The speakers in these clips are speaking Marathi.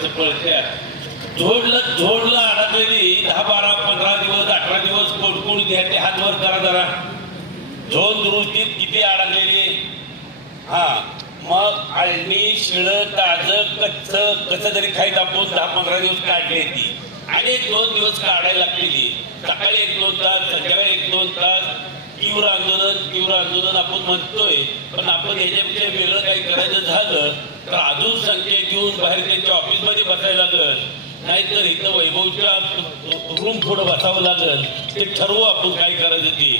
माणसं पळत्या. जोडला अडकलेली 10, 12, 15 दिवस 18 दिवस कोण घ्या ते हात वर करा जरा. झोन दुरुस्तीत किती अडकलेली. हा मग आळणी शिळं ताजं कसं तरी खाईत आपण 10-15 दिवस काढली ती आणि 1-2 दिवस काढायला लागलेली. सकाळी 1-2 तास, संध्याकाळी 1-2 तास तीव्र आंदोलन आपण म्हणतोय. पण आपण याच्यापेक्षा वेगळं काही करायचं झालं तर अजून संख्या घेऊन बाहेर त्यांच्या ऑफिसमध्ये बसायला लागल, नाहीतर इथं वैभवच्या रूम पुढं बसावं लागल. ते ठरवू आपण काय करायचं ते.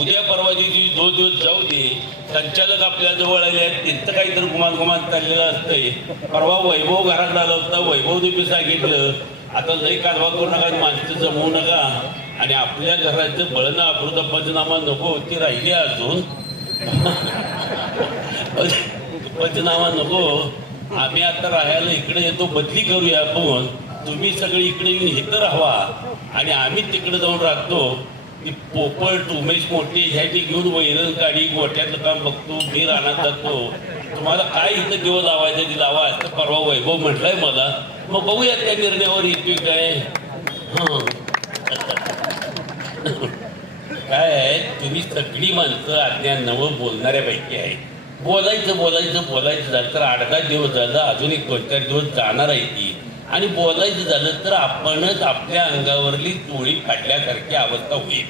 उद्या परवा दिवशी 2 दिवस जाऊ दे. संचालक आपल्या जवळ आले आहेत, त्यांचं काहीतरी गुमान चाललेलं असतंय. परवा वैभव घरात आला होता, वैभवने मी सांगितलं आता लई कालवा करू नका, माणसं जमवू नका आणि आपल्या घराचं बळणं अप्रूत पंचनामा नको ती राहिली अजून. पंचनामा नको, आम्ही आता राहायला इकडे येतो, बदली करूया आपण. तुम्ही सगळे इकडे येऊन इथं राहावा आणि आम्ही तिकडे जाऊन राहतो. ती पोपट उमेश मोठे ह्याची घेऊन वैरण काढी गोठ्यातलं काम बघतो, मी राहण्यात जातो. तुम्हाला काय इथं दिवस लावायचं ती लावा असं परवा वैभव म्हटलंय मला. मग बघूया त्या निर्णयावर येतोय काय. काय आहे, तुम्ही सगळी माणसं आज्ञा नवं बोलणाऱ्यापैकी आहे. बोलायचं झालं तर 8-10 दिवस झालं, अजून एक 2-4 दिवस जाणार आहे ती. आणि बोलायचं झालं तर आपणच आपल्या अंगावरली चोळी फाडल्यासारखी अवस्था होईल.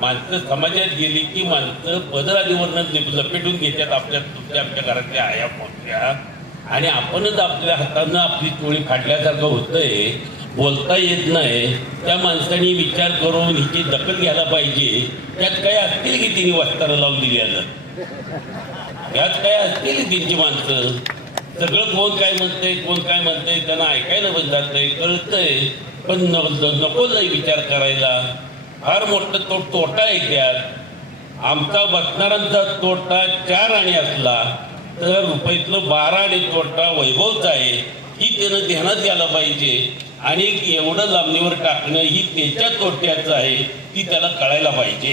माणसं समाजात गेली की माणसं पदरादीवरनं लपेटून घेतात आपल्या आमच्या घरातल्या आया पोटल्या आणि आपणच आपल्या हातानं आपली चोळी फाडल्यासारखं होतंय. बोलता येत नाही. त्या माणसाने विचार करून हिची दखल घ्यायला पाहिजे. त्यात काय असतील की तिने वस्ताला लावून दिली आता, त्यात काय असतील त्यांची माणसं. सगळं कोण काय म्हणतंय त्यांना ऐकायला पण जात नाही, कळतंय पण नको नाही विचार करायला. फार मोठं तोटा आहे त्यात. आमचा बसणाऱ्यांचा तोटा 4 आणे असला तर रुपयातलं 12 आणे तोटा वैभवचा आहे. ही त्यानं ध्यानात घ्यायला पाहिजे आणि एवढं लांबणीवर टाकणं ही त्याच्या तोट्याचं आहे, ती त्याला कळायला पाहिजे.